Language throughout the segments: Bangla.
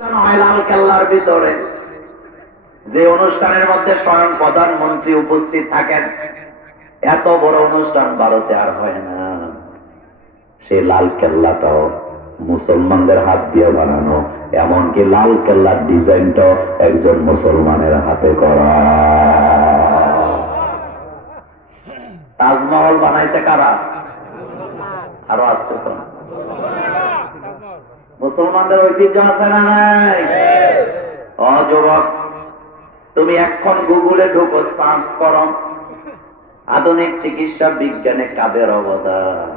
লাল কেল্লার ভিতরে যে অনুষ্ঠানের মধ্যে স্বয়ং প্রধানমন্ত্রী উপস্থিত থাকেন, এত বড় অনুষ্ঠান ভারতে আর হয় না। সেই লাল কেল্লাটাও মুসলমানদের হাত দিয়ে বানানো, এমনকি লাল কেল্লার ডিজাইনটাও একজন মুসলমানের হাতে করা। তাজমহল বানাইছে কারা? আরো আসতে কোন মুসলমানদের ঐতিহ্য আছে না নাই? ও যুবক, তুমি এখন গুগলে ঢুকো, সার্চ করো আধুনিক চিকিৎসা বিজ্ঞানে কাদের অবদান।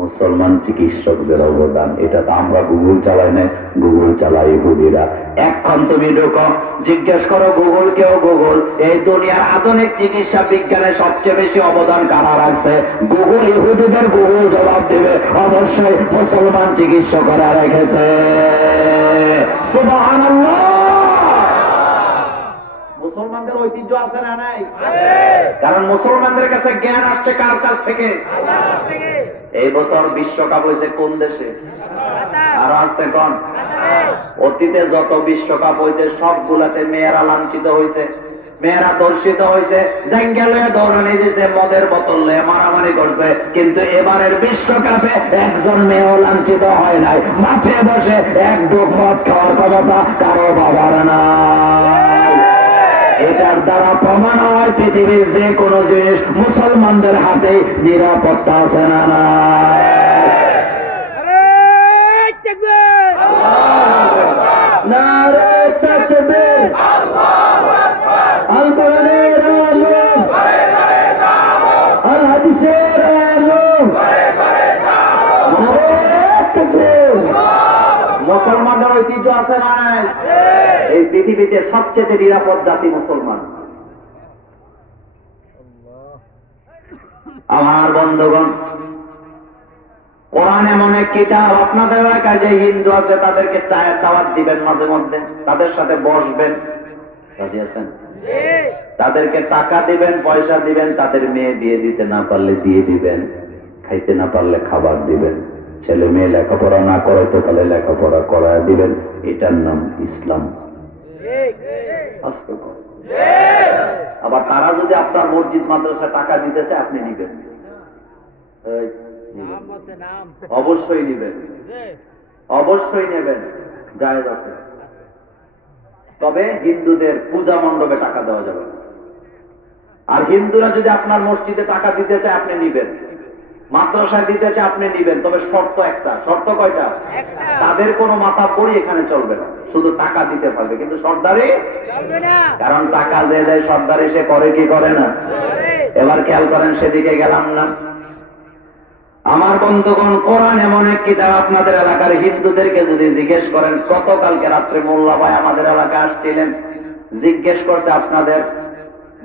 মুসলমান চিকিৎসকদের অবদান। এটা তো আমরা গুগল চালাই না, গুগল চালাই ইহুদিরা। এখন তুমি ঢুকো, জিজ্ঞেস করো গুগল কেও, গুগল এই দুনিয়ার আধুনিক চিকিৎসা বিজ্ঞানে সবচেয়ে বেশি অবদান কারা রাখছে? গুগল ইহুদিদের গুগল জবাব দেবে অবশ্যই মুসলমান চিকিৎসকরা রেখেছে। সুবহানাল্লাহ। মুসলমানদের ঐতিহ্য আছে না নাই? কারণ মুসলমানদের কাছে জ্ঞান আসছে কার কাছ থেকে? এই বছর বিশ্বকাপ হয়েছে কোন দেশে? আর আসতে কোন? অতীতে যত বিশ্বকাপ হয়েছে সবগুলাতে মেয়েরা লাঞ্ছিত হয়েছে, মেয়েরা দর্শিত হয়েছে, জাঙ্গালে দৌড়ানি দিয়েছে, মদের বোতল নিয়ে মারামারি করছে। কিন্তু এবারের বিশ্বকাপে একজন মেয়েও লাঞ্ছিত হয় নাই। মাঠে বসে এক ডুব মদ খাওয়ার ক্ষমতা কারো বাবার না। এটার দ্বারা প্রমাণ হয় পৃথিবীর যে কোনো জিনিস মুসলমানদের হাতে নিরাপত্তা আছে না নাই? নারে তাকবীর, আল কোরআনের আলো, আল হাদিসের আলো, নারে তাকবীর। মুসলমানদের ঐতিহ্য আছে না নাই? এই পৃথিবীতে সবচেয়ে নিরাপদ জাতি মুসলমান। আমার বন্ধুগণ, কোরআন এমন এক কিতাব, আপনাদের এলাকায় যে হিন্দু আছে তাদেরকে চায়ের দাওয়াত দিবেন, মাঝে মধ্যে তাদের সাথে বসবেন, রাজি আছেন? তাদেরকে টাকা দিবেন, পয়সা দিবেন, তাদের মেয়ে বিয়ে দিতে না পারলে দিয়ে দিবেন, খাইতে না পারলে খাবার দিবেন, ছেলে মেয়ে লেখাপড়া না করে তো তাহলে লেখাপড়া করায় দিবেন। এটার নাম ইসলাম। আবার তারা যদি আপনার মসজিদ মাদ্রাসা টাকা দিতে চায়, আপনি নিবেন? অবশ্যই নিবেন, অবশ্যই নেবেন, জায়েজ আছে। তবে হিন্দুদের পূজা মণ্ডপে টাকা দেওয়া যাবে না। আর হিন্দুরা যদি আপনার মসজিদে টাকা দিতে চায়, আপনি নিবেন, মাদ্রাসায় দিতে চায় আপনি নিবেন। তবে শর্ত একটা। শর্ত কয়টা? তাদের কোনো মাতাব্বরি এখানে চলবে না, শুধু টাকা দিতে পারবে, কিন্তু সর্দারি চলবে না। কারণ টাকা যে দেয় সর্দারি, সে করে কি করে না? এবার খেয়াল করেন, সেদিকে গেলাম না। আমার বন্ধুগণ, কোরআন এমন এক কিতাব, আপনাদের এলাকার হিন্দুদেরকে যদি জিজ্ঞেস করেন, গতকালকে রাত্রে মোল্লা ভাই আমাদের এলাকায় আসছিলেন, জিজ্ঞেস করছে আপনাদের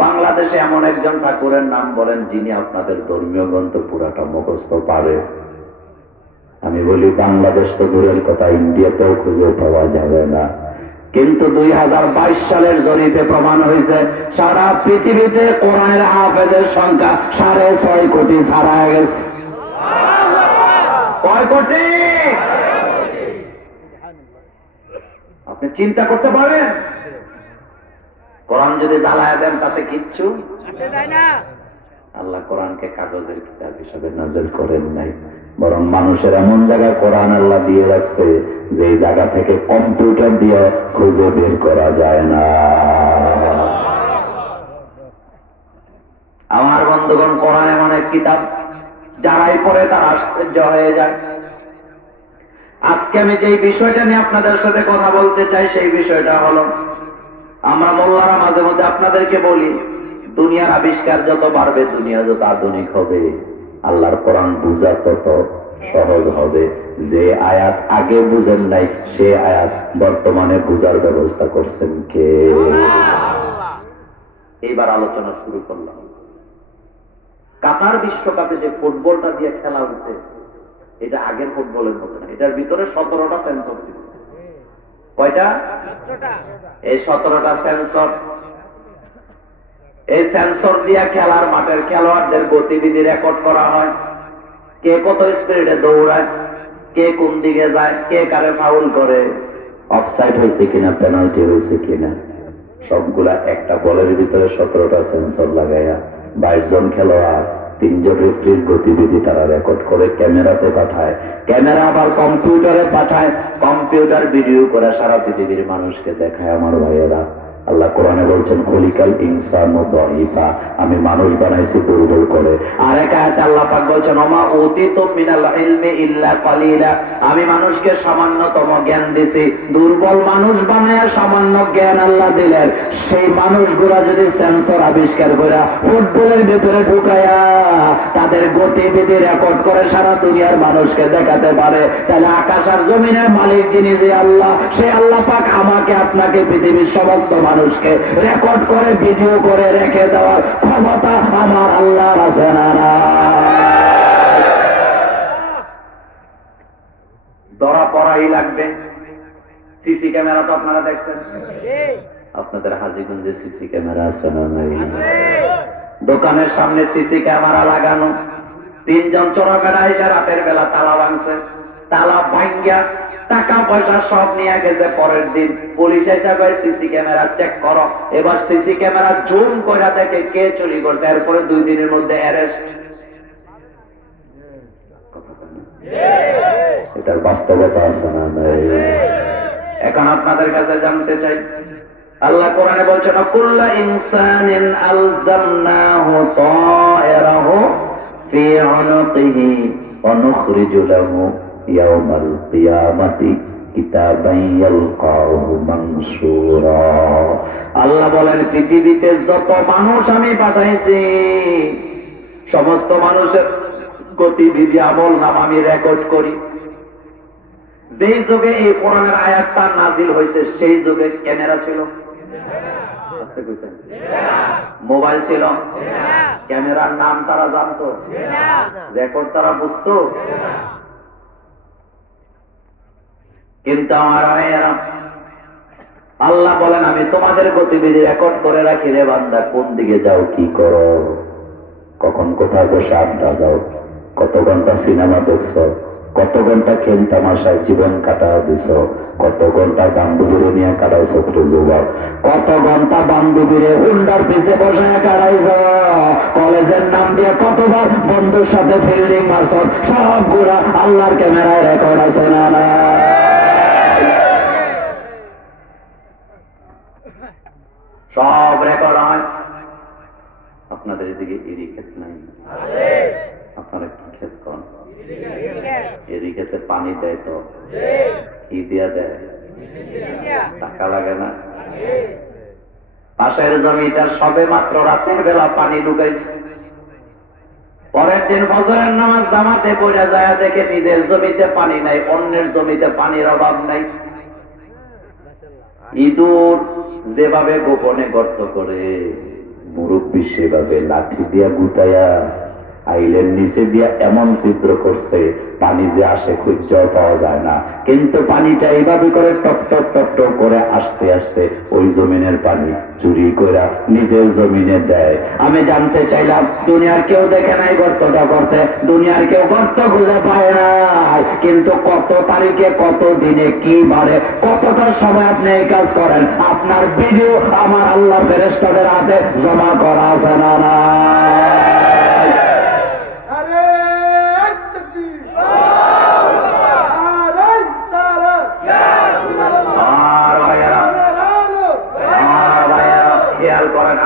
বাংলাদেশে এমন একজন ঠাকুরের নাম বলেন যিনি আপনাদের ধর্মীয় গ্রন্থ পুরাটা মুখস্থ পারে। আমি বলি, বাংলাদেশ তো দূরের কথা, ইন্ডিয়াতেও খুঁজে পাওয়া যাবে না। কিন্তু 2022 সালের জরিপে প্রমাণ হয়েছে সারা পৃথিবীতে কোরআনের হাফেজের সংখ্যা 6.5 কোটি ছাড়া গেছে। কয় কোটি? আপনি চিন্তা করতে পারেন? কোরআন যদি জ্বালায় দেন তাতে কিচ্ছু আসে যায় না। আল্লাহ কোরআনকে কাগজের কিতাব হিসাবে নাযিল করেন নাই, বরং মানুষের এমন জায়গায় কোরআন আল্লাহ দিয়ে রাখছে যে জায়গা থেকে কম্পিউটার দিয়ে খুঁজে বের করা যায় না। আমার বন্ধুগণ, কোরআন এমন এক কিতাব, যারাই পড়ে তারা আশ্চর্য হয়ে যায়। আজকে আমি যেই বিষয়টা নিয়ে আপনাদের সাথে কথা বলতে চাই, সেই বিষয়টা হলো, আমরা মোল্লারা মাঝে মধ্যে আপনাদেরকে বলি, দুনিয়ার আবিষ্কার যত বাড়বে, দুনিয়া যত আধুনিক হবে, আল্লাহর কোরআন বুঝা তত সহজ হবে। যে আয়াত আগে বুঝেন নাই, সে আয়াত বর্তমানে বুঝার ব্যবস্থা করছেন কে? এইবার আলোচনা শুরু করলাম। কাতার বিশ্বকাপে যে ফুটবলটা দিয়ে খেলা হয়েছে, এটা আগের ফুটবলের মতো না। এটার ভিতরে 17টা সেন্সর ছিল। কয়টা? এই 17টা সেন্সর। এই সেন্সর দিয়ে খেলার মাঠের খেলোয়াড়দের গতিবিধি রেকর্ড করা হয়। কে কত স্পিডে দৌড়ায়, কে কোন দিকে যায়, কে কারে ফাউল করে, অফসাইড হয়েছে কিনা, পেনাল্টি হয়েছে কিনা, সবগুলা একটা বলের ভিতরে 17টা সেন্সর লাগাইয়া 22 জন খেলোয়াড়, 3 জন রেফারির গতিবিধি তারা রেকর্ড করে ক্যামেরাতে পাঠায়, ক্যামেরা আবার কম্পিউটারে পাঠায়, কম্পিউটার ভিডিও করে সারা পৃথিবীর মানুষকে দেখায়। আমার ভাইয়েরা, আল্লাহ কোরআনে বলছেন খলিকাল ইনসানু দাঈফা, আমি মানুষ বানাইছি দুর্বল করে। আর এক আয়াতে আল্লাহ পাক বলছেন ওমা উতিতু মিনাল ইলমি ইল্লা কালিলা, আমি মানুষকে সামান্যতম জ্ঞান দিছি। দুর্বল মানুষ বানায়া সামান্য জ্ঞান আল্লাহ দিলেন, সেই মানুষগুলা যদি সেন্সর আবিষ্কার করে ফুটবলের ভিতরে ঢুকায়া তাদের গতিবিধি রেকর্ড করে সারা দুনিয়ার মানুষকে দেখাতে পারে, তাহলে আকাশ আর জমিনের মালিক যিনি যে আল্লাহ, সে আল্লাহ পাক আমাকে আপনাকে পৃথিবীর সমস্ত মানুষকে রেকর্ড করে ভিডিও করে রেখে দেওয়ার ক্ষমতা আমার আল্লাহর আছে না? ধরা পড়াই লাগবে। সিসি ক্যামেরা তো আপনারা দেখছেন, আপনাদের হাজীগঞ্জে সিসি ক্যামেরা আছে না? নাই। দোকানের সামনে সিসি ক্যামেরা লাগানো, 3 জন চোরাকাটা এসে রাতের বেলা তালা ভাঙছে, তালা ভাঙ্গা টাকা পয়সা সব নিয়ে গেছে। পরের দিন পুলিশ এসে কয় সিসি ক্যামেরা চেক করো। এবার সিসি ক্যামেরা জুম করে দেখে কে চুরি করছে, এরপরে 2 দিনের মধ্যে অ্যারেস্ট। এটার বাস্তবতা আছে না? এখন আপনাদের কাছে জানতে চাই, আল্লাহ কোরআনে বলছেন কুল্লু ইনসানিন আলজামনাহু তায়রাহু ফি উনুকিহি ওয়া নুখরিজু লাহু ইয়াওমাল কিয়ামাতি কিতাবান ইয়ালকাহু মানসুরা। আল্লাহ বলেন পৃথিবীতে যত মানুষ আমি পাঠাইছি, সমস্ত মানুষের গতিবিধি আমল নাম আমি রেকর্ড করি। যেই যুগে এই কোরআনের আয়াতটা নাজিল হয়েছে সেই যুগে ক্যামেরা ছিল, মোবাইল ছিল, ক্যামেরার নাম তারা জানতো, রেকর্ড তারা বুঝতো। কিন্তু আমার ভাইয়েরা, আল্লাহ বলেন আমি তোমাদের গতিবিধি রেকর্ড করে রাখি রে বান্দা, কোন দিকে যাও, কি করো, কখন কোথায় বসে আড্ডা দাও, কত ঘন্টা সিনেমা দেখছো, কত ঘন্টা খেল তামাশায় জীবন কাটা দিছ, কত ঘন্টা বান্ধবীর নিয়ে কাটাইছ, যুবক কত ঘন্টা বান্ধবীরে হুন্ডার পিছে বসায় কাটাইছ, কলেজের নাম দিয়ে কতবার বন্ধুর সাথে ফিল্ডিং মারছ, সব গুলা আল্লাহর ক্যামেরায় রেকর্ড আছে না? না, সব রেকর্ড হয়। আপনাদের এদিকে এরি ক্ষেত নাই? আপনারা কি ক্ষেত করেন? এরি ক্ষেতে পানি দেয় তো কি দিয়া দেয়? টাকা লাগে না? পাশের জমিটা সবে মাত্র রাতের বেলা পানি ঢুকাইছে, পরের দিন ফজরের নামাজ জামাতে পড়ে যায় দেখে নিজের জমিতে পানি নাই, অন্যের জমিতে পানির অভাব নাই। ইঁদুর যেভাবে গোপনে গর্ত করে, মুরব্বী সেভাবে লাঠি দিয়া গুতাইয়া আইলের নিচে দিয়া এমন ছিদ্র করছে পানি যে আসে খুঁজেও পাওয়া যায় না। কিন্তু পানিটা এইভাবে করে টপ টপ টপ টপ করে আসতে আসতে ওই জমিনের পানি চুরি করে নিজের জমিনে দেয়। আমি জানতে চাইলাম, দুনিয়ার কেউ দেখে নাই গর্তটা করতে, দুনিয়ার কেউ গর্ত খুঁজে পায় নাই, কিন্তু কত তারিখে, কত দিনে, কি বারে, কতটা সময় আপনি এই কাজ করেন, আপনার ভিডিও আমার আল্লাহ ফেরেশতাদের হাতে জমা করা আছে না? না,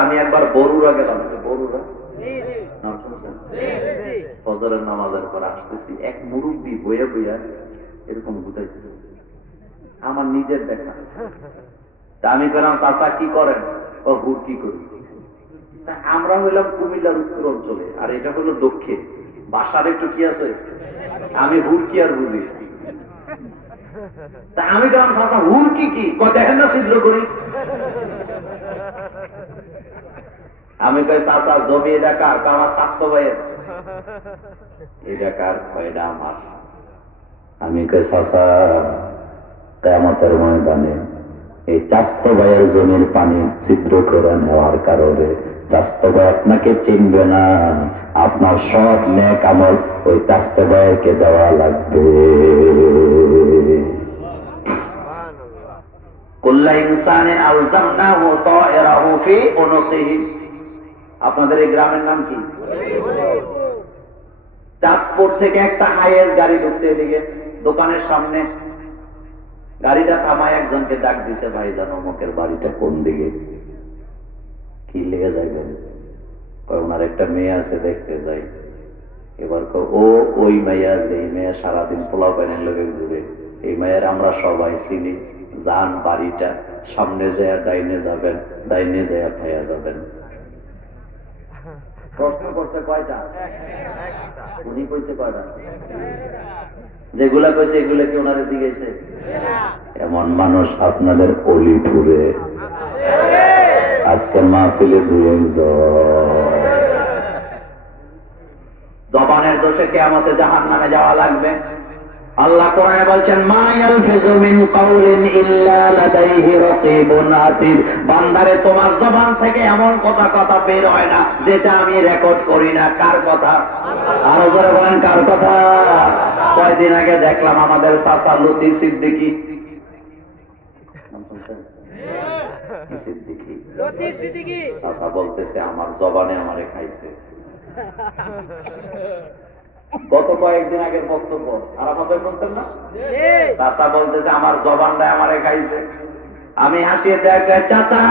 আমি একবার বরুড়া গেলাম, বরুড়া ফজরের নামাজের পর আসতেছি, এক মুরব্বী বইয়া বইয়া এরকম বুঝাইতেছে, আমার নিজের দেখা। তা আমি বললাম চাচা কি করেন? ও হুর কি করি। আমরা হইলাম কুমিল্লার উত্তর অঞ্চলে, আর এটা হলো দক্ষিণ, বাসার একটু কি আছে, আমি হুর কি আর বুঝি। তা আমি বললাম চাচা হুর কি কি দেখেন না ছিদ্র করি। আমি কই চাচা জমি এটা কার? আমার স্বাস্থ্য ভাইয়ের। এটা কার? এটা আমার। আমি কই চাচা কিয়ামতের ময়দানে এই চাস্ত ভাইয়ের জমির পানি ছিদ্র করে নেওয়ার কারণে চাস্ত ভাই আপনাকে চিনবে না, আপনার সব নেক আমল ওই চাস্ত ভাইকে দেওয়া লাগবে। কুল্লু ইনসানিন আলজামনাহু তায়রাহু ফি উনুকিহি। আপনাদের এই গ্রামের নাম কি? চাঁদপুর থেকে একটা হাইয়েস গাড়ি ঢুকছে এদিকে দোকানের সামনে। গাড়িটা থামায় একজনকে ডাক দিতে, ভাই জানো অমুকের বাড়িটা কোন দিকে? কি লেগে যাইবেন? ওনার একটা মেয়ে আছে, দেখতে যাই। এবার ও ওই মেয়া, যে মেয়ে সারাদিন পোলাও প্যানের লোকে ঘুরে, এই মেয়ের আমরা সবাই চিনি। যান বাড়িটা, সামনে যায় ডাইনে যাবেন, ডাইনে যায় খাইয়া যাবেন। প্রশ্ন করছে কয়টা? উনি কইছে কয়টা? যেগুলা কইছে এগুলা কি ওনারে দিয়েছে? এমন মানুষ আপনাদের অলিপুরে আজকের মাহফিলে ধুয়ে জবানের দোষে কিয়ামতে জাহান্নামে যাওয়া লাগবে। আল্লাহ কোরআনে বলছেন, মা ইয়ালফিযু মিন কাওলিন ইল্লা লাদাইহি রাকীবুন আতীদ। বান্দারে তোমার জবান থেকে এমন কথা বের হয় না যেটা আমি রেকর্ড করি না। কার কথা? আরো জোরে বলেন, কার কথা? কয়দিন আগে দেখলাম আমাদের চাচা লতিফ সিদ্দিকী, চাচা বলতেছে আমার জবানে আমারে খাইছে। গত কয়েকদিন আগের বক্তব্য আর আমাদের বলছেন না, চাচা বলতেছে আমার জবানটা আমারে খাইছে। আমি হাসিয়ে দেখে, চাচা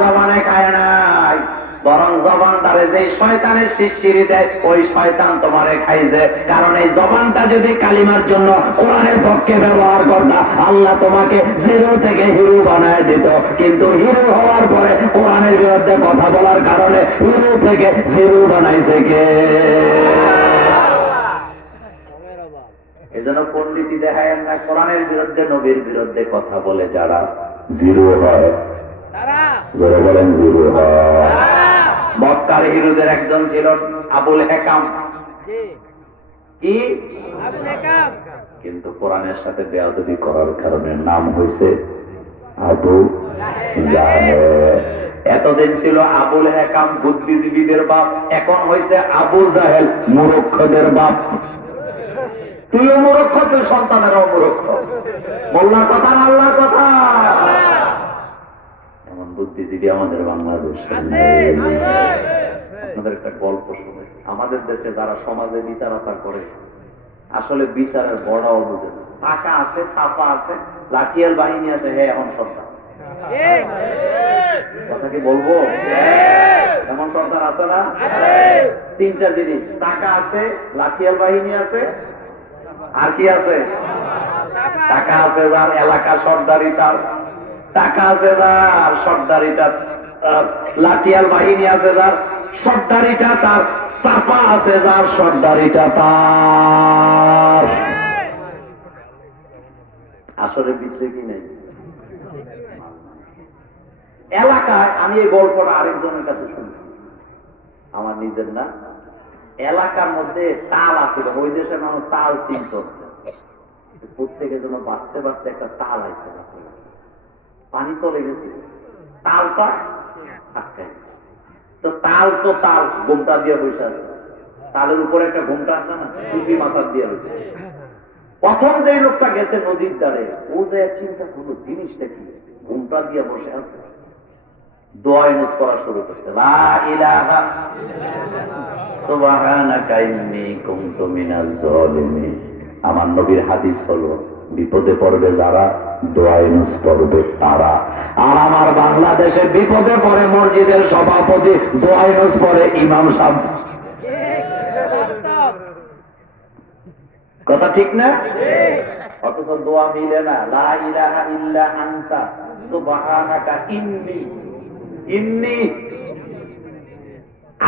জবানে খায় নাই, বরং জবানটারে যে শয়তানের শিরশিরি দেয় ওই শয়তান তোমারে খাইছে। কারণ এই জবানটা যদি কালিমার জন্য কোরআনের পক্ষে ব্যবহার করতা, আল্লাহ তোমাকে জিরো থেকে হিরো বানায় দিত। কিন্তু হিরো হওয়ার পরে কোরআনের বিরুদ্ধে কথা বলার কারণে হিরো থেকে জিরো বানাইছে কে? এজন্য পণ্ডিতি দেখায় না, কোরআনের বিরুদ্ধে নবীর বিরুদ্ধে কথা বলে যারা জিরো হয়, যারা বলেন জিরো হয়। মক্কার হিরোদের একজন ছিল আবুল হেকাম। কি? কিন্তু কোরআনের সাথে বেয়াদবি করার কারণে নাম হয়েছে আবু জাহেল। এতদিন ছিল আবুল হেকাম বুদ্ধিজীবীদের বাপ, এখন হয়েছে আবু জাহেল মূর্খদের বাপ। তুইও মূর্খ, তুই সন্তানেরও মূর্খ। মোল্লার কথা না আল্লাহর কথা। এমন বুদ্ধিজীবী আমাদের বাংলাদেশে। আপনাদের একটা গল্প শুনে, আমাদের দেশে যারা সমাজে বিচার আচার করে আসলে বিচারের বড়াও বুঝে না। টাকা আছে, ছাপা আছে, লাঠিয়াল বাহিনী আছে, হ্যাঁ এখন সরকার। কথা কি বলবো? এমন সরকার আছে না? তিনটা জিনিস, টাকা আছে, লাঠিয়াল বাহিনী আছে, আর কি আছে? টাকা আছে যার, এলাকা সর্দারি তার, টাকা আছে যার, সর্দারিটা, লাঠিয়াল বাহিনী আছে যার, সর্দারিটা তার, চাপা আছে যার, সর্দারিটা তার। আসলে বিদ্রোহ কি নেই এলাকায়। আমি এই গল্পটা আরেকজনের কাছে শুনছি, আমার নিজের না। এলাকার মধ্যে তাল আছে, ওই দেশের মানুষ তাল চিনত। প্রত্যেকের জন্য বাঁচতে বাঁচতে একটা তাল আছে, পানি চলে গেছে, তালটা আটকাই গেছে। তো তাল ঘুমটা দিয়ে বসে আছে, তালের উপরে একটা ঘুমটা আছে না, টুপি মাথার দিয়ে রয়েছে। প্রথম যে লোকটা গেছে নদীর দ্বারে, ও যে চিন্তা করলো জিনিসটা কি, ঘুমটা দিয়ে বসে আছে, দোয়া ইউজ করা শুরু করছে, লা ইলাহা সুবহানাকা ইন্নী কুনতু মিনাজ জালিমিন। আমার নবীর হাদিস হলো, বিপদে পড়বে যারা, দোয়া ইউজ করবে তারা। আর আমার বাংলাদেশে বিপদে পড়ে মসজিদের সভাপতি, দোয়া ইউজ করে ইমাম সাহেব। কথা ঠিক না? অথচ দোয়া মিলে না। লা ইলাহা ইল্লা আনতা সুবহানাকা ইন্নী, ইন্নী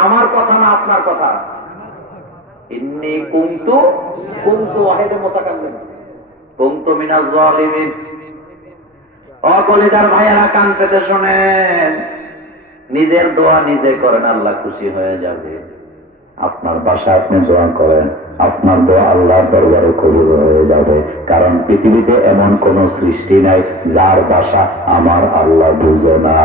আমার কথা না আপনার কথা। ইন্নী কুনতু ওয়াহিদে মুতাকাল্লিম, কুনতু মিনাজ জালিমিন। ও কলেজার ভাইয়েরা, কান পেতে শোনেন, নিজের দোয়া নিজে করেন, আল্লাহ খুশি হয়ে যাবে। আপনার বাসায় আপনি দোয়া করেন, আপনার দোয়া আল্লাহর দরবারে কবুল হয়ে যাবে। কারণ পৃথিবীতে এমন কোন সৃষ্টি নাই যার বাসা আমার আল্লাহ বুঝে না।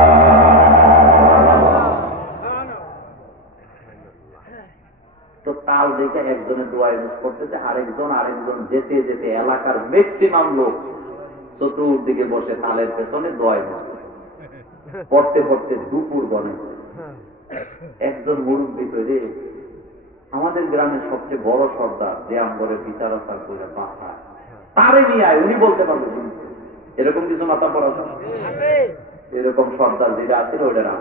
তো তাল দেখে একজনে দোয়া ইউজ করতেছে, আরেকজন যেতে যেতে এলাকার ম্যাক্সিমাম লোক চতুর্দিকে বসে তালের পেছনে দোয়াই বসে পড়তে পড়তে দুপুর বনে একজন মুরব্বী তৈরি আমাদের গ্রামের সবচেয়ে বড় সর্দার যে আমগরের বিচার আচার করে বাঁচায় তারে নিয়ে আয়, উনি বলতে পারবে এরকম কিছু মাথা পড়া এরকম সর্দার যেটা আছে ওইটা না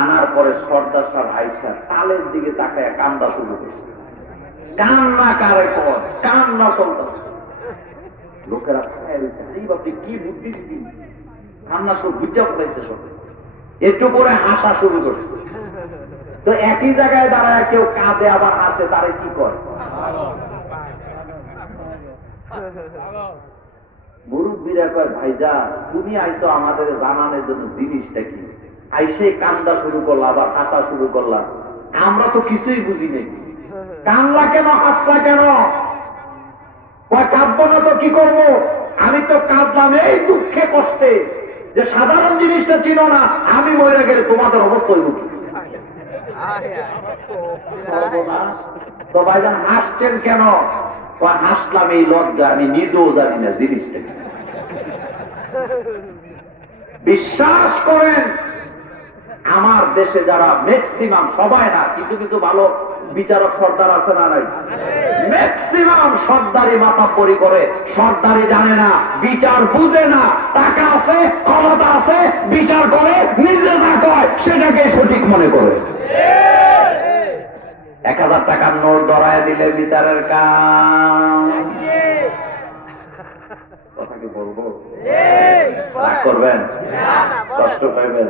আনার পরে সর্দার সাহেব আইসা তালের দিকে তাকায় কান্দা শুরু করছে, কান্না কারে কর, কান্না চলতেছে। লোকেরা আপনি কি বুদ্ধি দিন, কান্না শুরু বুঝা পড়াইছে সব, একটু পরে হাসা শুরু করছে। তো একই জায়গায় দাঁড়ায় কেউ কাঁদে আবার হাসে, তারে কি করে? মুরব্বীরা কয় ভাইজা তুমি আইসো আমাদের জানানোর জন্য জিনিসটা কি, আইসে কান্দা শুরু করলা আবার হাসা শুরু করলাম, আমরা তো কিছুই বুঝি নেই, কান্দলা কেন হাসলা কেন? কাঁদবো না তো কি করবো? আমি তো কাঁদলাম এই দুঃখে কষ্টে যে সাধারণ জিনিসটা চিনো না, আমি মরে গেলে তোমাদের অবস্থা হইব কি? তো ভাইজান হাসছেন কেন? হাসলাম এই লজ্জা, আমি নিজেও জানি না জিনিসটা। বিশ্বাস করেন আমার দেশে যারা ম্যাক্সিমাম, সবাই না, কিছু কিছু ভালো বিচারক সর্দার আছে না নাই, ম্যাক্সিমাম সর্দারি মাতাব্বরি করে, সর্দারি জানে না, বিচার বুঝে না, টাকা আছে, ক্ষমতা আছে, বিচার করে নিজে যা কয় সেটাকে সঠিক মনে করে। 1000 টাকার নোট ধরায় দিলে বিচারের কাম। কথা কি বলবো? রাগ করবেন? কষ্ট পাইবেন?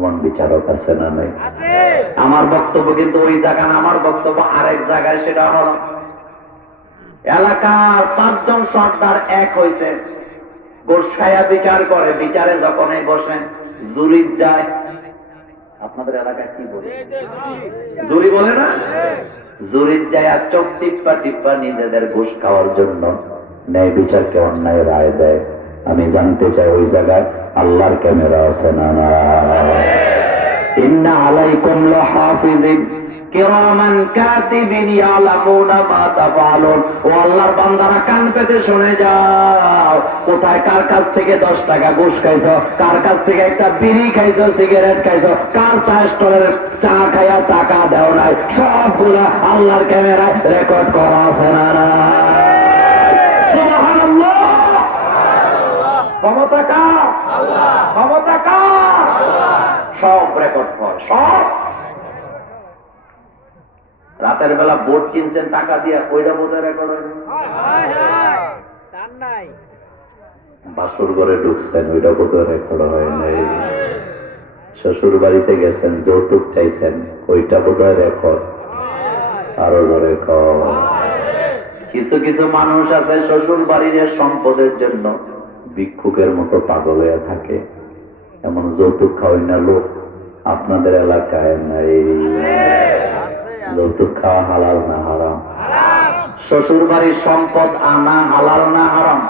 মন বিচারক আছে না নাই? আমার বক্তব্য কিন্তু ওই জায়গা না, আমার বক্তব্য আরেক জায়গায়। সেটা হল এলাকার 5 জন সর্দার এক হয়েছে, গোসাইয়া বিচার করে, বিচারে যখন বসেন জুরির যায়। আপনাদের এলাকায় কি বলে? জুরি বলে না? জুরির যায় আর চোখ টিপ্পা টিপ্পা নিজেদের ঘুষ খাওয়ার জন্য ন্যায় বিচারকে অন্যায় রায় দেয়। আমি জানতে চাই ওই জায়গায় আল্লাহর ক্যামেরা আছে না? ইন্না আলাইকুম লাহাফিজিন কিরামান কাতিবিন ইয়ালামুনা মা তাফআলুন। ও আল্লাহর বান্দারা, কান পেতে শুনে যাও, কোথায় কার কাছ থেকে 10 টাকা ঘুষ খাইছো, কার কাছ থেকে একটা বিড়ি খাইছো, সিগারেট খাইছো, কার চা স্টলের চা খাইয়া টাকা দেও নাই, সবগুলা আল্লাহর ক্যামেরায় রেকর্ড করা আছে না? সুবহানাল্লাহ। ক্ষমতা কার? আল্লাহ। ক্ষমতা কার? আল্লাহ। সব রেকর্ড হয়, সব। রাতের বেলা বোট কিনছেন টাকা দিয়ে, ওইটা বোধহয় রেকর্ড হয় নাই। বাসুর ঘরে ঢুকছেন, ওইটা বোধহয় রেকর্ড হয় নাই। শ্বশুর বাড়িতে গেছেন, যৌতুক চাইছেন, ওইটা বোধহয় রেকর্ড। আরো জোরে কর। কিছু কিছু মানুষ আছে শ্বশুর বাড়ির সম্পদের জন্য ভিক্ষুকের মতো পাগল হয়ে থাকে, এমন যৌতুক খাওয়াই না লোক আপনাদের এলাকায় নাই? যৌতুক খাওয়া হালাল না হারাম? শ্বশুর বাড়ির সম্পদ আনা হালাল না হারাম?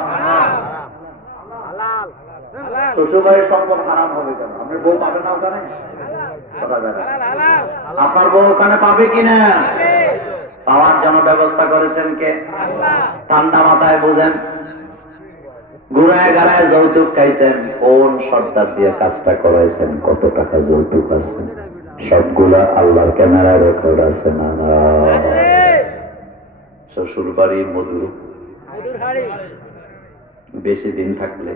শ্বশুর বাড়ির সম্পদ হারাম হবে কেন? আপনার বউ পাবে না ওখানে? আপনার বউ ওখানে পাবে কিনা? পাওয়ার জন্য ব্যবস্থা করেছেন কে? ঠান্ডা মাথায় বুঝেন। ঘুরায় গাড়ায় যৌতুক খাইছেন, কোন সর্দার দিয়ে কাজটা করাইছেন, কত টাকা যৌতুক আছে, সবগুলা আল্লাহর ক্যামেরায় রেকর্ড আছে না? শ্বশুর বাড়ি মধুর বেশি দিন থাকলে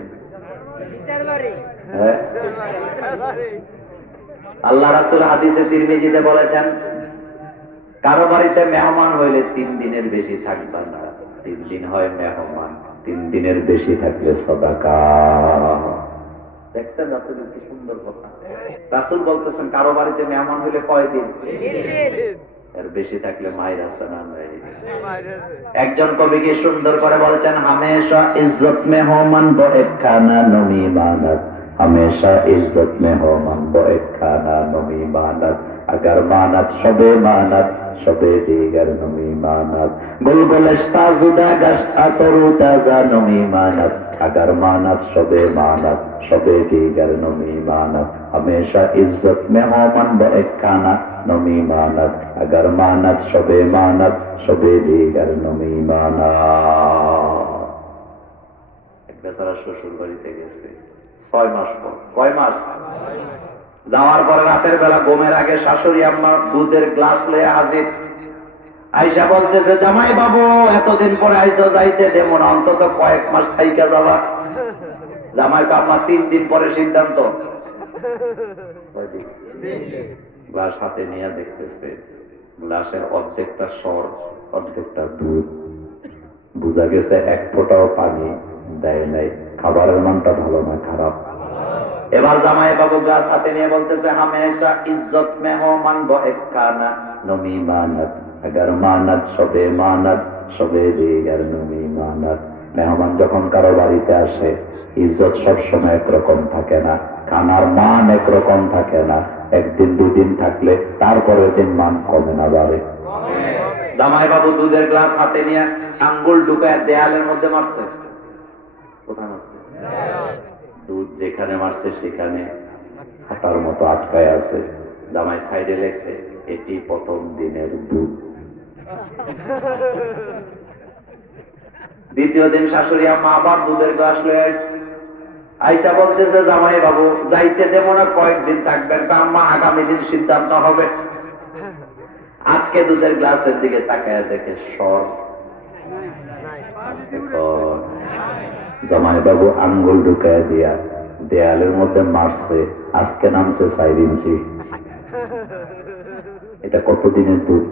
আল্লাহ রাসূল হাদিসে তিরমিজিতে বলেছেন, কারো বাড়িতে মেহমান হইলে 3 দিনের বেশি থাকবে না। 3 দিন হয় মেহমান, 3 দিনের বেশি থাকলে সাদাকা। দেখছেন রাসূলের কি সুন্দর কথা। রাসূল বলতেছেন কারো বাড়িতে মেহমান হইলে কয় দিন? 3 দিন। এর বেশি থাকলে মায়ের আছে না নাই? একজন কবি কি সুন্দর করে বলেছেন, হামেশা ইজ্জত মে হো মান বো এক খানা নমি মানত, हमेशा इज्जत में हो मन वो एक खाना नमी मानत, अगर मानत शबे मानत शबे दीगर नमी मानत, बुलबुलस्ता जुदा गश्ता तरू ताजा नमी मानत, अगर मानत शबे मानत शबे दीगर नमी मानत, हमेशा इज्जत में हो मन वो एक खाना नमी मानत, अगर मानत शबे दीगर नमी मानत। বেচারা শ্বশুর বাড়িতে গেছে 6 মাস পর। কয় মাস? যাওয়ার পরে রাতের বেলা ঘুমের আগে শাশুড়ি আম্মা দুধের গ্লাস লয়ে হাজির। আইসা বলতেছে, জামাই বাবু এতদিন পরে আইসো, যাইতে দেবো না, অন্তত কয়েক মাস থাইকা যাবা। জামাই আম্মা 3 দিন পরে সিদ্ধান্ত। গ্লাস হাতে নিয়ে দেখতেছে গ্লাসের অর্ধেকটা সর, অর্ধেকটা দুধ। বুঝা গেছে 1 ফোঁটাও পানি দেয় নাই। খাবারের মানটা ভালো না খারাপ? এবার জামাই বাবু গ্লাস হাতে নিয়ে বলতেছে, হামেশা ইজ্জত মে হো মানবো এক খানা নমি মানত, अगर মানত সবে মানত সবে দিগার নমি মানত। মেহমান যখন কারো বাড়িতে আসে, ইজ্জত সবসময় একরকম থাকে না, খানার মান একরকম থাকে না। একদিন দুদিন থাকলে তারপরের দিন মান কমে না বাড়ে। জামাই বাবু দুধের গ্লাস হাতে নিয়ে আঙ্গুল ঢুকায় দেয়ালের মধ্যে মারছে। কোথায় মারছে? দুধ যেখানে মারছে সেখানে হাঁটার মতো আটকায় আছে। জামাই সাইডে লেখছে, এটি প্রথম দিনের দুধ। দ্বিতীয় দিন শাশুড়ি আম্মা আবার দুধের গ্লাস লয়ে আসছে। আইসা বলতেছে, জামাই বাবু যাইতে দেব না, কয়েকদিন থাকবেন। আম্মা আগামী দিন সিদ্ধান্ত হবে। আজকে দুধের গ্লাসের দিকে তাকায় দেখে সর। জামাই বাবু আঙ্গুল ঢুকায় দিয়া দেয়ালের মধ্যে মারছে। আজকে নামছে 4 ইঞ্চি। এটা কতদিনের দুধ?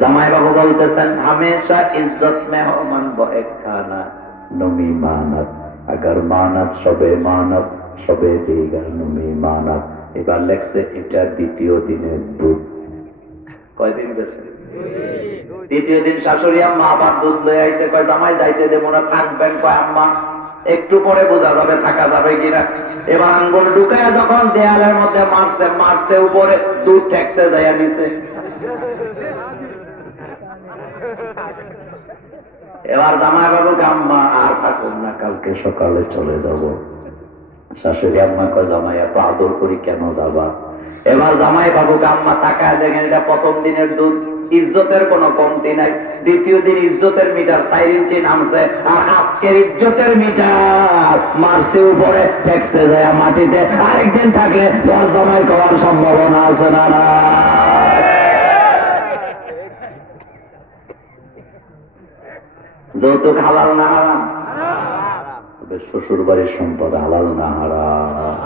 জামাই বাবু বলতেছেন, হামেশা ইজ্জত মে হো মানবো এক খানা নমি মানত, अगर মানত সবে মানত সবে দিগার নমি মানত। এবার লেখছে এটা দ্বিতীয় দিনের দুধ। কয়দিন গেছে? দ্বিতীয় দিন শাশুড়ি আম্মা আবার দুধ লয়ে আইছে। কয় জামাই যাইতে দেবো না, থাকবেন। কয় আম্মা একটু পরে বোঝা যাবে থাকা যাবে কিনা। এবার আঙ্গুল ঢুকায় যখন দেয়ালের মধ্যে মারছে উপরে, দুধ ঠেকছে যাইয়া নিচে। এবার জামাই বাবু, আম্মা আর থাকুন না, কালকে সকালে চলে যাব। শাশুড়ি আম্মা কয়, জামাই এত আদর করি কেন যাবা? এবার জামাই বাবু আম্মা তাকায় দেখেন এটা প্রথম দিনের দুধ। ইজ্জতের কোনো কমতি নাই। দ্বিতীয় দিন ইজ্জতের মিটার 4 ইঞ্চি নামছে, আর আজকের ইজ্জতের মিটার মারছে উপরে, ঠেকছে যায় মাটিতে। আরেকদিন থাকলে তোর জামাই করার সম্ভাবনা আছে না? না, যৌতুক হালাল না হারাম? শ্বশুর বাড়ির সম্পদ হালাল না হারাম?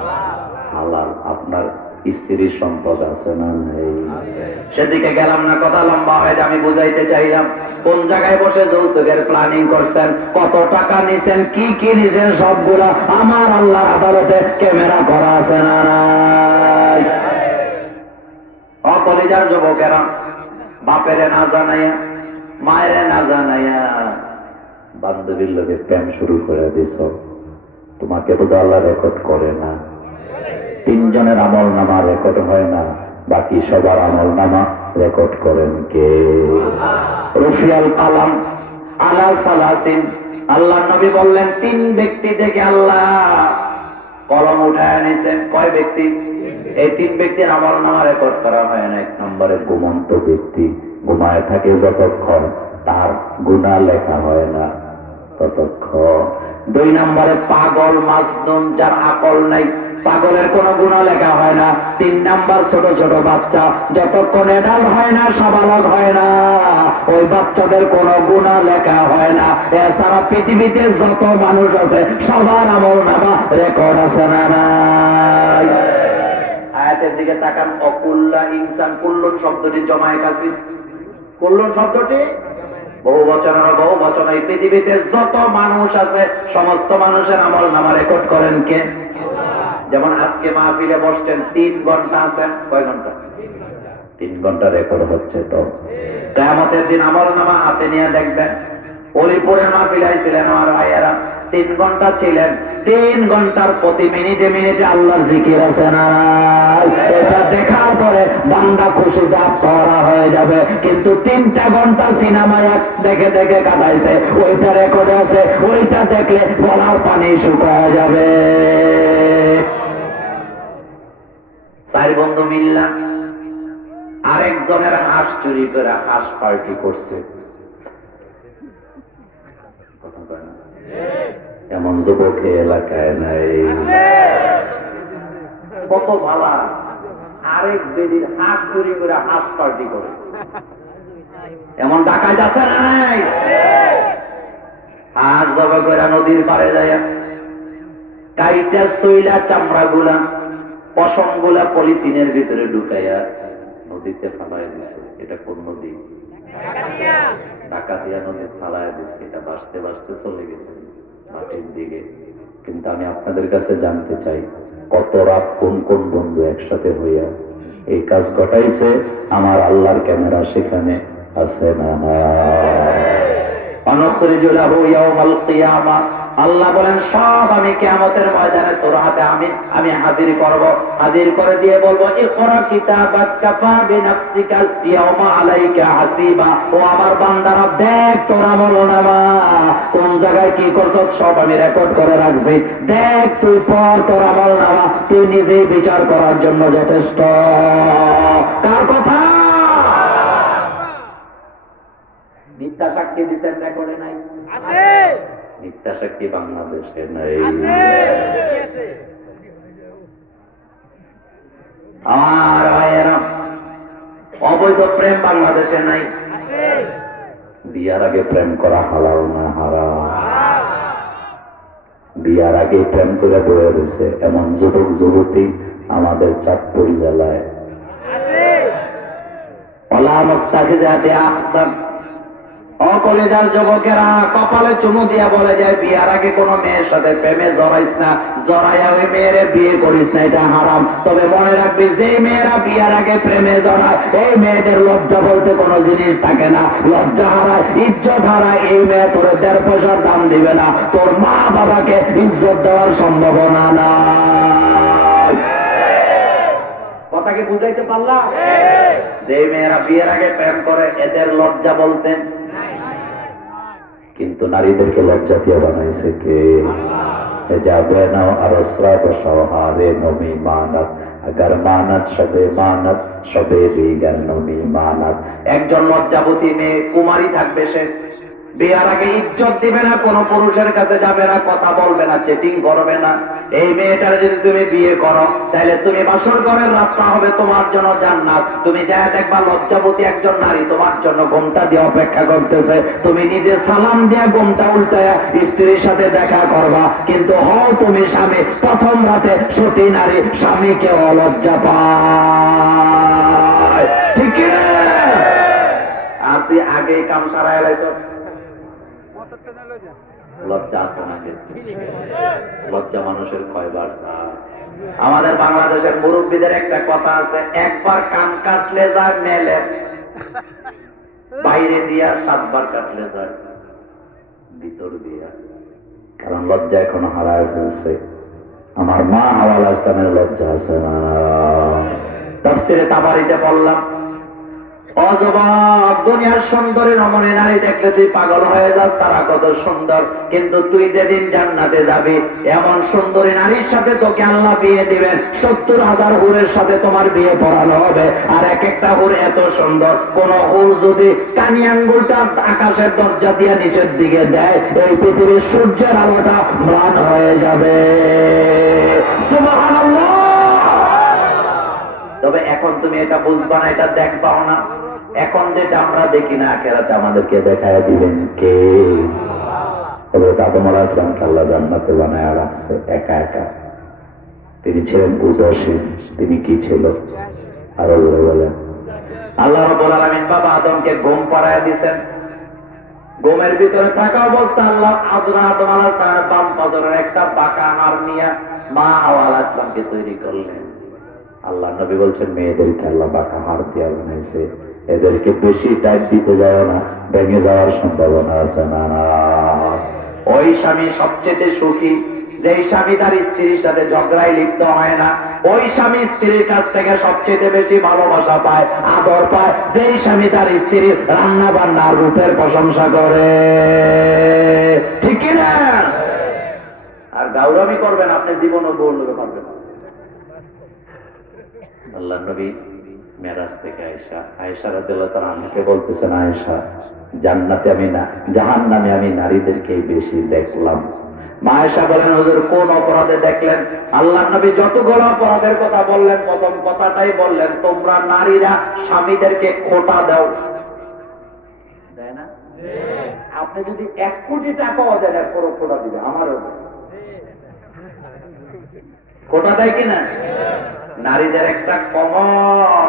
হালাল। আপনার স্ত্রীর সম্পদ আছে না নাই? সেদিকে গেলাম না, কথা লম্বা হয়। আমি বুঝাইতে চাইলাম, কোন জায়গায় বসে যৌতুকের প্ল্যানিং করছেন, কত টাকা নিছেন, কি কি নিছেন, সবগুলা আমার আল্লাহর আদালতে ক্যামেরা করা আছে না নাই? অকলিজার যুবকেরা, বাপেরে না জানাইয়া মায়েরে না জানাইয়া বান্ধবীর লোকে প্রেম শুরু করে দিছ। তোমাকে বোধ আল্লাহ রেকর্ড করে না। 3 জনের আমল নামা রেকর্ড হয় না, বাকি সবার আমল নামা রেকর্ড করেন কে? রফিয়াল কালাম আলা সালাসিন। আল্লাহ নবী বললেন 3 ব্যক্তি থেকে আল্লাহ কলম উঠায় নিছেন। কয় ব্যক্তি? এই 3 ব্যক্তির আমল নামা রেকর্ড করা হয় না। 1 নম্বরে ঘুমন্ত ব্যক্তি, ঘুমায় থাকে যতক্ষণ তার গুনাহ লেখা হয় না ততক্ষণ। 2 নম্বরে পাগল মাজনুন, যার আকল নাই, পাগলের কোনো গুনাহ লেখা হয় না। 3 নাম্বার ছোট ছোট বাচ্চা, যতক্ষণ এডাল হয় না, সাবালক হয় না, ওই বাচ্চাদের কোনো গুনাহ লেখা হয় না। এছাড়া পৃথিবীতে যত মানুষ আছে সবার আমল নামা রেকর্ড আছে না নাই? আয়াতের দিকে তাকান। অকুল্লা ইনসান, কুল্লুন শব্দটি জমায়ে কাসির। কুল্লুন শব্দটি বহু বচনের বহু বচন। এই পৃথিবীতে যত মানুষ আছে সমস্ত মানুষের আমল নামা রেকর্ড করেন কে? যেমন আজকে মাহফিলে বসছেন, 3 ঘন্টা আছেন। কয় ঘন্টা? 3 ঘন্টা রেকর্ড হচ্ছে। তো কিয়ামতের দিন আমল নামা হাতে নিয়ে দেখবেন। অলিপুরের মাহফিলে আইছিলেন আমার ভাইয়েরা, 3 ঘন্টা ছিলেন। 3 ঘন্টার প্রতি মিনিটে মিনিটে আল্লাহর জিকির আছে না? এটা দেখার পরে বান্দা খুশিতে আত্মহারা হয়ে যাবে। কিন্তু 3টা ঘন্টা সিনেমায় দেখে দেখে কাটাইছে, ওইটা রেকর্ড আছে, ওইটা দেখলে গলার পানি শুকায় যাবে। 4 বন্ধু মিল্লা আরেকজনের হাঁস চুরি করে হাঁস পার্টি করছে। এমন যুবক এই এলাকায় নাই। কত ভালা আরেক বেদির হাঁস চুরি করে হাঁস পার্টি করে, এমন ডাকাত আছে না নাই? হাঁস জবা করে নদীর পাড়ে যায়, কাইটা সইলা চামড়া গুলা পশম গুলা পলিথিনের ভিতরে ঢুকাইয়া নদীতে ফালাই দিছে। এটা কোন নদী? ডাকাতিয়া নদী ফালাই দিছে। এটা বাঁচতে বাঁচতে চলে গেছে মাটির দিকে। কিন্তু আমি আপনাদের কাছে জানতে চাই, কত রাত কোন কোন বন্ধু একসাথে হইয়া এই কাজ ঘটাইছে? আমার আল্লাহর ক্যামেরা সেখানে আছে না? আল্লাহ বলেন, সব আমি কিয়ামতের ময়দানে তোর হাতে আমি হাজির করব। হাজির করে দিয়ে বলবো, ইকরা কিতাবাক কাফা বিনাফসিকাল ইয়াউমা আলাইকা হাসিবা। ও আমার বান্দারা, দেখ তোর আমলনামা কোন জায়গায় কি করছস সব আমি রেকর্ড করে রাখছি। দেখ তুই পর তোর আমলনামা, তুই নিজেই বিচার করার জন্য যথেষ্ট। কার কথা? মিথ্যা সাক্ষী দিতেন রেকর্ডে নাই? আছে। মিথ্যা সাক্ষী বাংলাদেশে নাই? আছে। আমার ভাইয়েরা, অবৈধ প্রেম বাংলাদেশে নাই? আছে। বিয়ার আগে প্রেম করা হালাল না হারাম? বিয়ার আগে প্রেম করে বয়ে রয়েছে এমন যুবক যুবতী আমাদের চাঁদপুর জেলায় আছে। ওলা মুক্তাকে যাতে আহতাম অকলেজার যুবকেরা কপালে চুমু দিয়া বলে যায়, বিয়ার আগে কোন মেয়ের সাথে প্রেমে জড়াইস না, জড়াইয়া ওই মেয়েরে বিয়ে করিস না, এটা হারাম। তবে মনে রাখবি, যে মেয়েরা বিয়ার আগে প্রেমে জড়ায় এই মেয়েদের লজ্জা বলতে কোনো জিনিস থাকে না। লজ্জা হারায়, ইজ্জত হারায়। এই মেয়ে তোর 1.5 পয়সার দাম দিবে না, তোর মা বাবাকে ইজ্জত দেওয়ার সম্ভাবনা না। কথা কি বুঝাইতে পারলাম? যে মেয়েরা বিয়ের আগে প্রেম করে এদের লজ্জা বলতেন, কিন্তু নারীদেরকে লজ্জা দিয়ে বানাইছে কে? যাবে না আর সহারে নমি মানত, আগার মানত সবে মানত সবে দিগার নমি মানত। একজন লজ্জাবতী মেয়ে কুমারী থাকবে, সে বিয়ার আগে ইজ্জত দিবে না, কোন পুরুষের কাছে যাবে না, কথা বলবে না, চেটিং করবে না। এই মেয়েটার যদি তুমি বিয়ে করো, তাহলে তুমি বাসর ঘরের রাতটা হবে তোমার জন্য জান্নাত। তুমি যা দেখবা লজ্জাবতী একজন নারী তোমার জন্য ঘোমটা দিয়ে অপেক্ষা করতেছে। তুমি নিজে সালাম দিয়া ঘোমটা উল্টায়া স্ত্রীর সাথে দেখা করবা, কিন্তু হও তুমি স্বামী। প্রথম রাতে সতী নারী স্বামীকে অলজ্জা পায়, ঠিক কি না? আপনি আগে কাম সারা এলাইছ, লজ্জা আছে না? লজ্জা মানুষের কয়বার যায়? আমাদের বাংলাদেশের মুরব্বীদের একটা কথা আছে, একবার কান কাটলে যায় মেলে, বাইরে দিয়া 7 বার কাটলে যায় ভিতর দিয়া। কারণ লজ্জা এখনো হারায় ফেলছে। আমার মা হাওয়াল ইসলামের লজ্জা আছে না? তাফসীরে তাবারিতে পড়লাম, অযুবক, দুনিয়ার সুন্দরী রমণী নারী দেখলে তুই পাগল হয়ে যাস, তারা কত সুন্দর। কিন্তু তুই যেদিন জান্নাতে যাবি, এমন সুন্দরী নারীর সাথে তোকে আল্লাহ বিয়ে দিবেন। 70,000 হুরের সাথে তোমার বিয়ে পড়ানো হবে। আর এক একটা হুর এত সুন্দর, কোন হুর যদি কানি আঙ্গুলটা আকাশের দরজা দিয়ে নিচের দিকে দেয়, এই পৃথিবীর সূর্যের আলোটা ম্লান হয়ে যাবে। সুবহানাল্লাহ। তবে এখন তুমি এটা বুঝবা না, এটা দেখবাও না। এখন যেটা আমরা দেখি না, আখিরাতে আমাদেরকে দেখায় দিবেন কে? আদম আলাইহিস সালামকে আল্লাহ জান্নাতে বানায় রাখছে একা একা। তিনি ছিলেন উদাসীন। তিনি কি ছিল? আরো জোরে বলেন। আল্লাহ রাব্বুল আলামিন বাবা আদমকে ঘুম পাড়ায় দিয়েছেন। ঘুমের ভিতরে থাকা অবস্থা আল্লাহ আদম আলাইহিস সালামের বাম পাজরের একটা বাঁকা হাড় নিয়ে মা হাওয়া আলাইহিস সালামকে তৈরি করলেন। আল্লাহ নবী বলছেন, মেয়েদেরকে আল্লাহ বাঁকা হাড় দিয়ে বানাইছে, এদেরকে বেশি টাইট দিতে যায় না, ভেঙে যাওয়ার সম্ভাবনা আছে না? ওই স্বামী সবচেয়ে সুখী যেই স্বামী তার স্ত্রীর সাথে ঝগড়ায় লিপ্ত হয় না। ওই স্বামী স্ত্রীর কাছ থেকে সবচেয়ে বেশি ভালোবাসা পায়, আদর পায়, যেই স্বামী তার স্ত্রীর রান্না বান্নার রূপের প্রশংসা করে, ঠিক কিনা? আর গৌরবই করবেন, আপনি জীবনও বলতে পারবেন না। আল্লাহ নবী মেরাজ থেকে আয়েশা রাদিয়াল্লাহু তাআলা আনহাকে বলতেছেন, আয়েশা, জান্নাতে আমি না, জাহান্নামে আমি নারীদেরকে বেশি দেখলাম। মা আয়েশা বলেন, হুজুর কোন অপরাধে দেখলেন? আল্লাহর নবী যতগুলো অপরাধের কথা বললেন, প্রথম কথাটাই বললেন, তোমরা নারীরা স্বামীদেরকে খোঁটা দাও। দেয় না? আপনি যদি 1 কোটি টাকাও দেন, এরপর খোঁটা দিবে, আমারও খোঁটা দেয় কিনা? নারীদের একটা কমন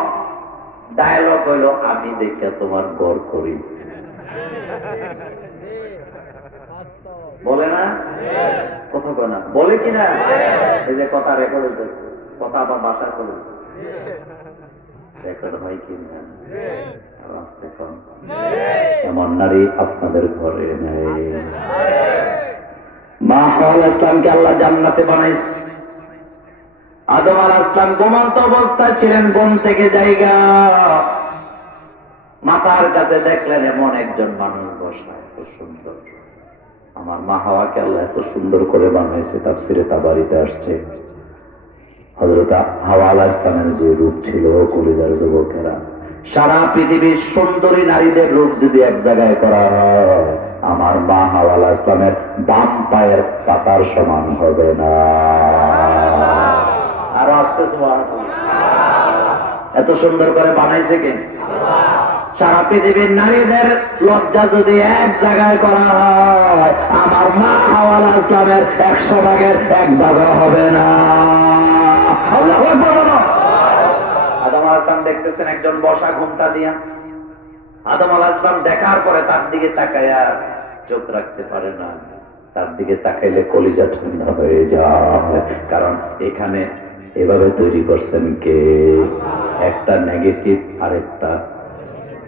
ডায়লগ হইল, আমি দেখে তোমার ঘর করি, বলে না? কথা বলে না, বলে কিনা? এই যে কথা রেকর্ড হইতেছে, কথা আবার বাসা করে রেকর্ড হয় কিনা? এমন নারী আপনাদের ঘরে নেই। মা হাওয়া ইসলামকে আল্লাহ জান্নাতে বানাইছে। আদম আলাইহিস সালাম ঘুমন্ত অবস্থায় ছিলেন, ঘুম থেকে জায়গা মাথার কাছে দেখলেন এমন একজন মানুষ বসা, এত সুন্দর। আমার মা হাওয়াকে আল্লাহ এত সুন্দর করে বানাইছে। তাফসিরে তাবারিতে আসছে, হযরত হাওয়া আলাইহিস সালামের যে রূপ ছিল, কলিজার যুবকেরা, সারা পৃথিবীর সুন্দরী নারীদের রূপ যদি এক জায়গায় করা হয়, আমার মা হাওয়া আলাইহিস সালামের বাম পায়ের পাতার সমান হবে না। আর আস্তে এত সুন্দর করে বানাইছে কে? সারা পৃথিবীর নারীদের লজ্জা যদি এক জায়গায় করা হয়, আমার মা হাওয়া আলাইহিস সালামের 100 ভাগের 1 ভাগ হবে না। আল্লাহু আকবার। আদম আলাইহিস সালাম দেখতেছেন একজন বসা ঘুমটা দিয়া। আদম আলাইহিস সালাম দেখার পরে তার দিকে তাকায়া চোখ রাখতে পারে না। তার দিকে তাকাইলে কলিজা ঠান্ডা হয়ে যায়, কারণ এখানে এভাবে তৈরি করছেন কে? একটা নেগেটিভ আর একটা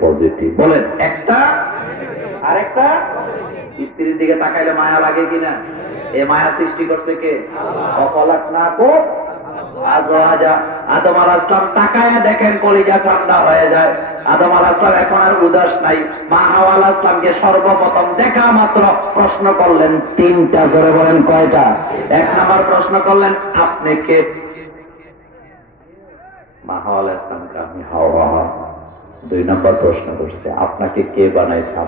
পজিটিভ। বলেন, একটা আর একটা। স্ত্রীর দিকে তাকাইলে মায়া লাগে কিনা? এ মায়া সৃষ্টি করছে কে? আদম আলাইহিস সালাম তাকায়া দেখেন কলিজা ঠান্ডা হয়ে যায়। আদম আলাইহিস সালাম এখন আর উদাস নাই। মা হাওয়া আলাইহিস সালামকে সর্বপ্রথম দেখা মাত্র প্রশ্ন করলেন 3টা। জোরে বলেন, কয়টা? 1 নাম্বার প্রশ্ন করলেন, আপনি কে? মা হাওয়া আলাইহিস সালামকে আমি হাওয়া। 2 নাম্বার প্রশ্ন করছে, আপনাকে কে বানাইছে?